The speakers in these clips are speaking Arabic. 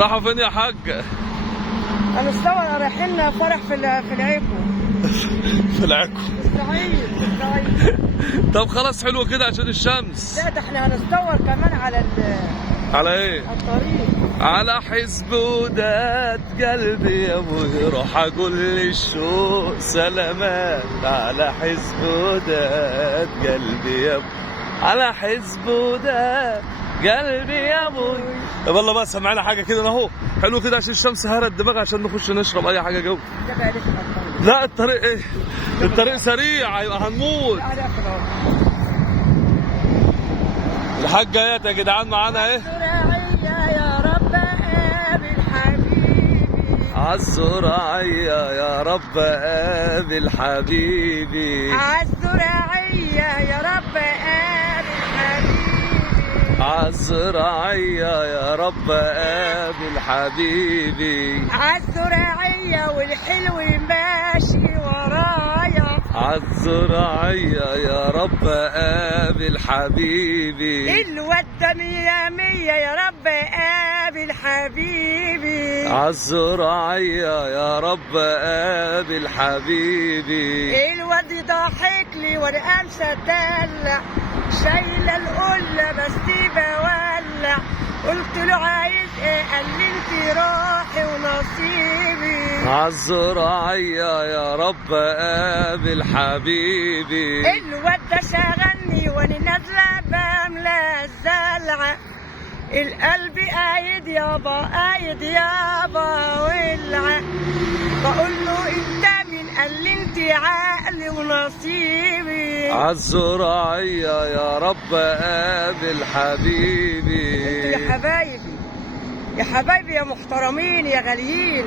راحوا فين يا حاج؟ هنصور رايحين فرح في العيكو. في العكو. الصعيد. طب خلاص حلو كده عشان الشمس. لا ده احنا هنصور كمان على ايه؟ على الطريق. على حزب وداد قلبي يا ابوي روح اقول للشوق سلامات. على حزب وداد قلبي يا ابوي، على حزب وداد قلبي يا ابوي. طب والله بقى سمعنا حاجه كده اهو حلو كده عشان الشمس هرت دماغ عشان نخش نشرب اي حاجه جو. ده بقى لسه الطريق. لا الطريق ايه؟ الطريق سريع يبقى هنموت. الحاجه ايه يا جدعان معانا ايه؟ يا رب قابل حبيبي. عالزراعية يا رب قابل حبيبي. عالزراعية يا رب قابل حبيبي. عالزراعية يا رب قابل حبيبي. عالزراعية والحلو ماشي ورايا. عالزراعية يا رب قابل حبيبي. الواد ده مية مية يا رب قابل حبيبي. عالزراعية يا رب قابل حبيبي. الواد ضاحك لي وانا امشي اتدلع، شايله القله بس بولع. قلت له عايز ايه؟ قال لي انت روحي ونصيبي. عالزراعية يا رب قابل حبيبي. الواد ده شغلني وانا نازله بملى الزلعه. القلب قايد يابا قايد يابا ولع. بقول له انت مين؟ قال لي انت عقلي ونصيبي. عالزراعية يا رب قابل حبيبي. انتوا يا حبايبي، يا حبايبي يا محترمين يا غاليين،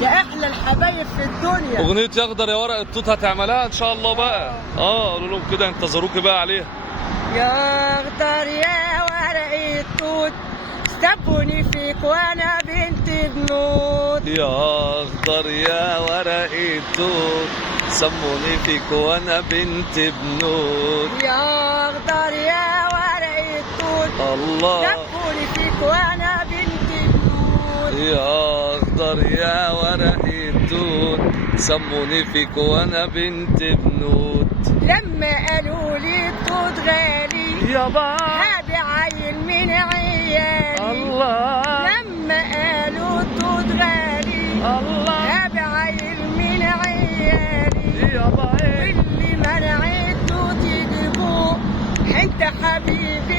يا احلى الحبايب في الدنيا. اغنية يخضر يا ورق التوت هتعملها ان شاء الله بقى. قولوا لهم كده انتظروكي بقى عليها. يا اخضر يا ورق التوت سبوني فيك وانا بنت بنوت. يا اخضر يا ورق التوت سموني فيك وانا بنت بنوت. يا اخضر يا ورق التوت الله سبوني فيك وانا بنت بنوت. يا اخضر يا ورق التوت سموني فيك وانا بنت بنوت. لما قالوا لي التوت غالي يابا هابي عيل من عيالي. الله لما قالوا التوت غالي الله هابي عيل من عيالي. يابا واللي منع التوت يجيبوه انت حبيبي